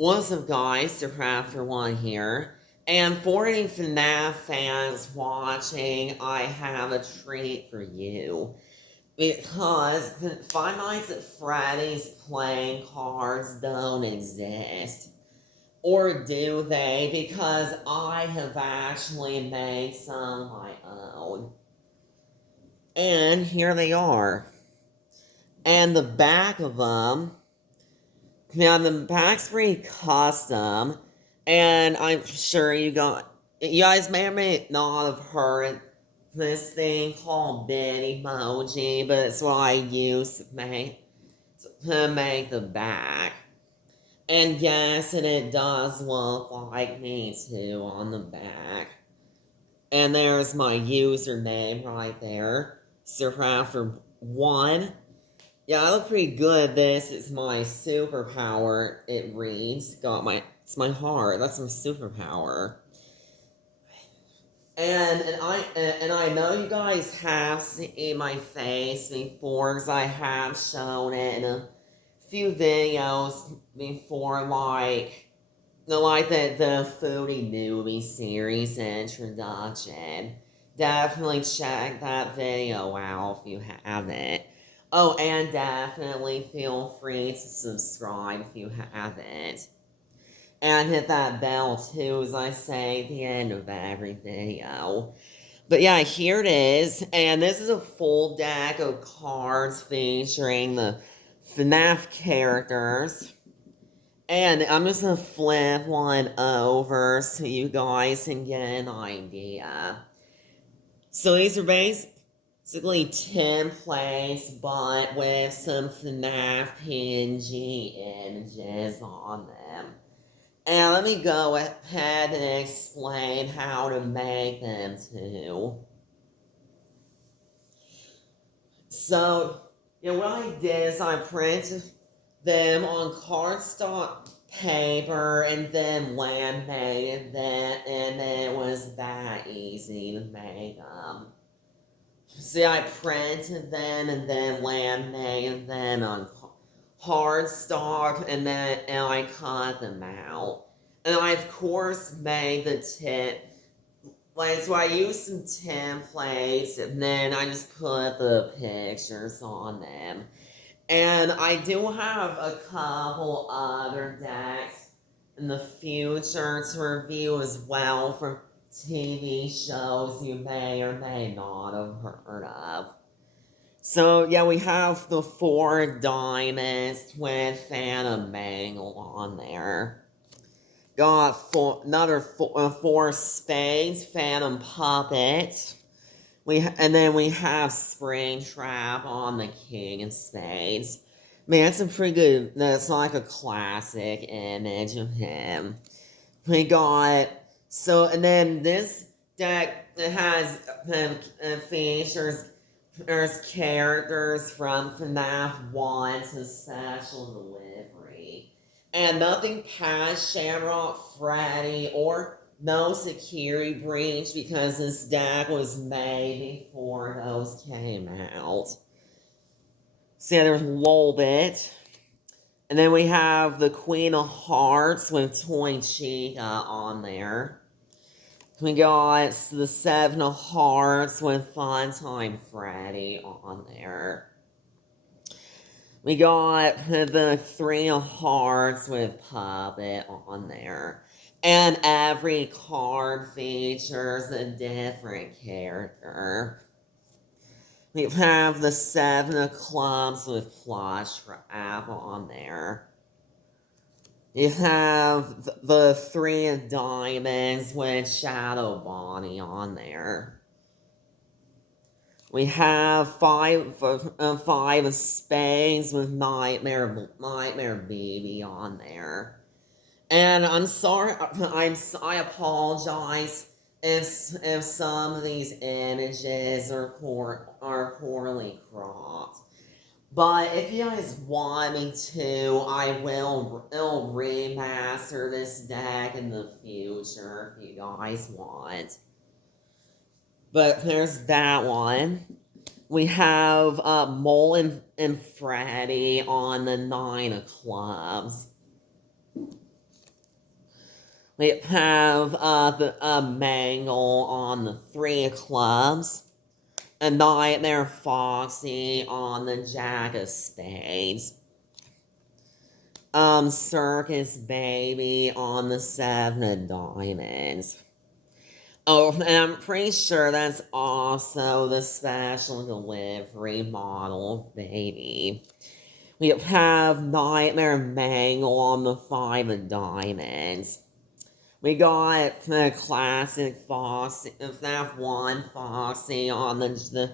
What's up, guys? After1 here. And for any FNAF fans watching, I have a treat for you. Because Five Nights at Freddy's playing cards don't exist. Or do they? Because I have actually made some of my own. And here they are. And the back of them, now the back's pretty custom, and I'm sure you guys may or may not have heard this thing called bid emoji, but it's what I use to make the back. And yes, and it does look like me too on the back. And there's my username right there, Surfrafter1. Yeah, I look pretty good. This is my superpower. It reads. It's my heart. That's my superpower. And I know you guys have seen my face before, because I have shown it in a few videos before, like the Foodie movie series introduction. Definitely check that video out if you haven't. Oh, and definitely feel free to subscribe if you haven't. And hit that bell too, as I say at the end of every video. But yeah, here it is. And this is a full deck of cards featuring the FNAF characters. And I'm just going to flip one over so you guys can get an idea. So these are basically templates, but with some FNAF PNG images on them. And let me go ahead and explain how to make them too. So, what I did is I printed them on cardstock paper and then laminated them, and it was that easy to make them. See, I printed them and then laminated them on cardstock, and I cut them out. And I, of course, made the tip. So I used some templates, and then I just put the pictures on them. And I do have a couple other decks in the future to review as well from TV shows you may or may not have heard of. So yeah, we have the 4 diamonds with Phantom Mangle on there. Got another 4 spades, Phantom Puppet. And then we have Springtrap on the King of Spades. Man, that's a pretty good. That's like a classic image of him. We got and then this deck has features characters from FNAF 1 to Special Delivery, and nothing past Shamrock Freddy or no security breach, because this deck was made before those came out. So yeah, there's Lolbit. And then we have the Queen of Hearts with Toy Chica on there. We got the 7 of Hearts with Funtime Freddy on there. We got the 3 of Hearts with Puppet on there. And every card features a different character. We have the 7 of Clubs with Plush Trap on there. You have the 3 of Diamonds with Shadow Bonnie on there. We have 5 of Spades with Nightmare Baby on there. And I'm sorry, I apologize if some of these images are poorly cropped. But if you guys want me to, I will remaster this deck in the future if you guys want. But there's that one. We have Mole and Freddy on the 9 of Clubs. We have the Mangle on the 3 of clubs. A Nightmare Foxy on the Jack of spades. Circus Baby on the 7 of diamonds. Oh, and I'm pretty sure that's also the special delivery model baby. We have Nightmare Mangle on the 5 of diamonds. We got the classic Foxy, FNAF 1 Foxy on the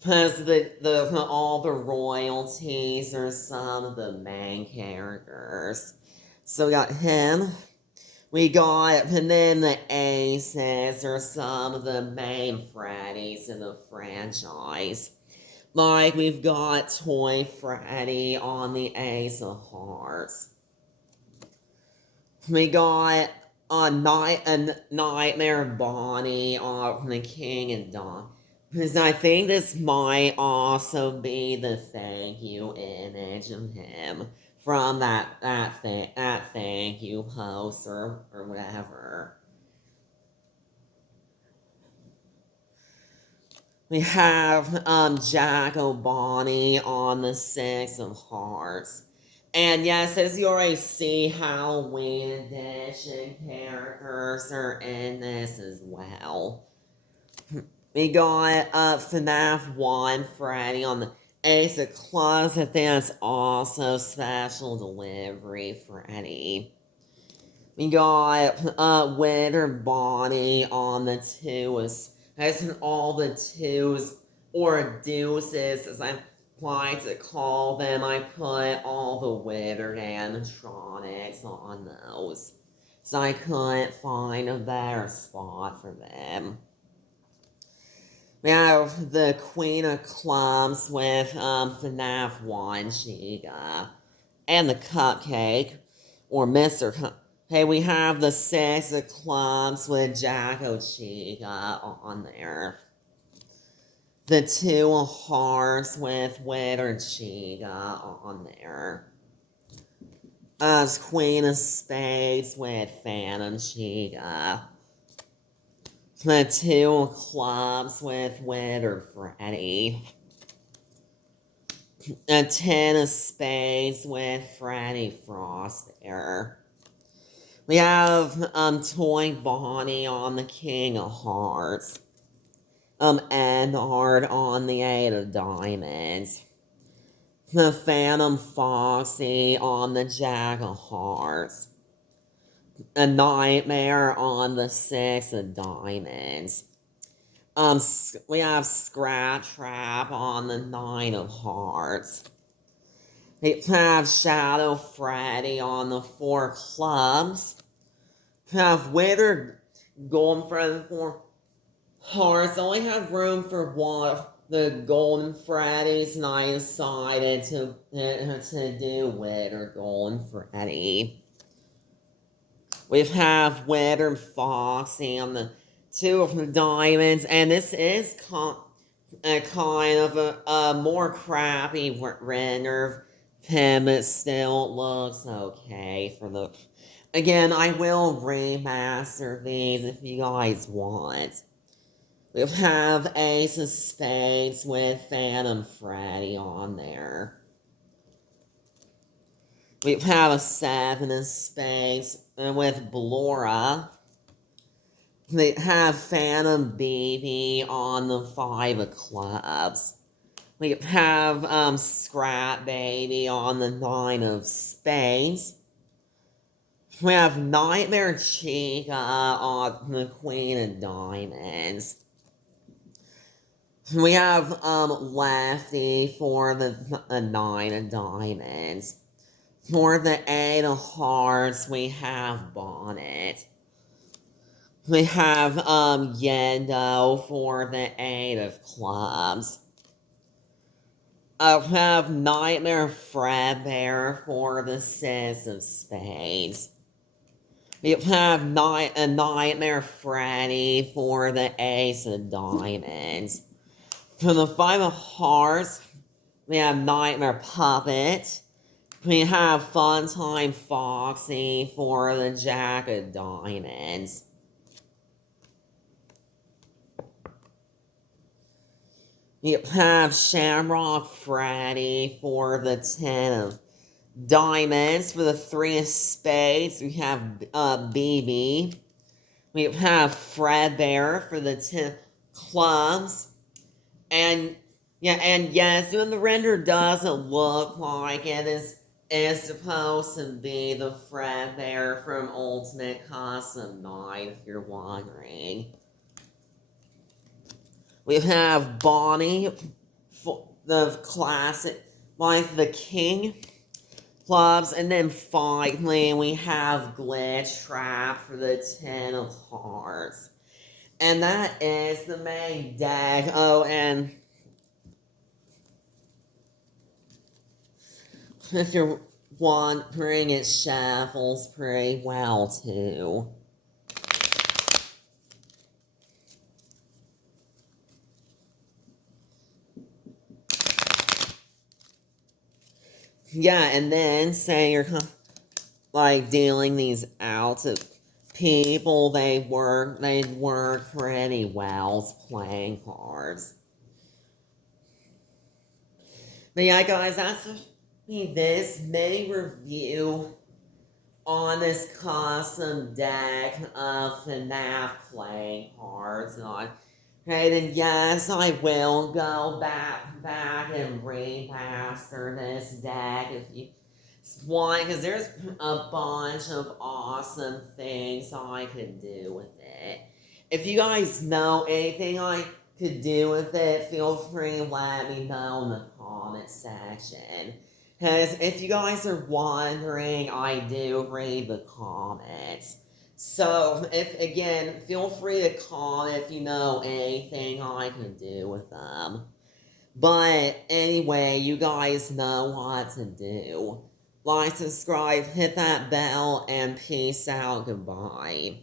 because all the royalties are some of the main characters. So we got him. We got, and then the aces are some of the main Freddies in the franchise. Like, we've got Toy Freddy on the Ace of Hearts. We got a Nightmare Bonnie on the King and Dawn. Because I think this might also be the thank you image of him from that thank you post or whatever. We have Jack O'Bonnie on the 6 of Hearts. And yes, as you already see, Halloween edition characters are in this as well. We got FNAF 1 Freddy on the Ace of Clubs. I think that's also special delivery Freddy. We got Winter Bonnie on the 2 as in all the 2s or deuces as I like to call them. I put all the Winter animatronics on those. So I couldn't find a better spot for them. We have the Queen of Clubs with FNAF 1 Chica. And the Cupcake, or Mr. Hey, we have the 6 of Clubs with Jacko Chica on there. The 2 of Hearts with Winter Chica on there. Queen of Spades with Phantom Chica. The 2 of Clubs with Winter Freddy. A 10 of Spades with Freddy Frostbear. We have Toy Bonnie on the King of Hearts. Edward on the 8 of diamonds. The Phantom Foxy on the Jack of Hearts. A Nightmare on the 6 of diamonds. We have Scratch Trap on the 9 of Hearts. We have Shadow Freddy on the 4 clubs. We have Wither Golden Freddy 4 Hearts. I only have room for one of the Golden Freddys, and I decided to do Wither Golden Freddy. We have Winter Foxy on the 2 of the diamonds, and this is kind of a more crappy render of him, but still looks okay for the... Again, I will remaster these if you guys want. We have Ace of Spades with Phantom Freddy on there. We have a 7 of Spades with Blora. We have Phantom BB on the 5 of Clubs. We have Scrap Baby on the 9 of Spades. We have Nightmare Chica on the Queen of Diamonds. We have Lefty for the 9 of Diamonds. For the 8 of Hearts, we have Bonnet. We have Yendo for the 8 of Clubs. We have Nightmare Fredbear for the 6 of Spades. We have Nightmare Freddy for the Ace of Diamonds. For the 5 of Hearts, we have Nightmare Puppet. We have Funtime Foxy for the Jack of Diamonds. You have Shamrock Freddy for the 10 of Diamonds. For the 3 of Spades, we have BB. We have Fredbear for the 10 Clubs. And yeah, and yes, when the render doesn't look like it is supposed to be the Fredbear from Ultimate Custom Night, if you're wondering. We have Bonnie, the classic, like the King Clubs, and then finally we have Glitch Trap for the 10 of Hearts. And that is the main deck. Oh, and if you're wondering, it shuffles pretty well too. Yeah, and then say you're like dealing these out to people, they work pretty well playing cards. But yeah, guys, that's this mini review on this custom deck of FNAF playing cards. And okay, then yes, I will go back and remaster this deck if you want, because there's a bunch of awesome things I could do with it. If you guys know anything I could do with it, feel free to let me know in the comment section. Because if you guys are wondering, I do read the comments. So, again, feel free to comment if you know anything I can do with them. But anyway, you guys know what to do. Like, subscribe, hit that bell, and peace out. Goodbye.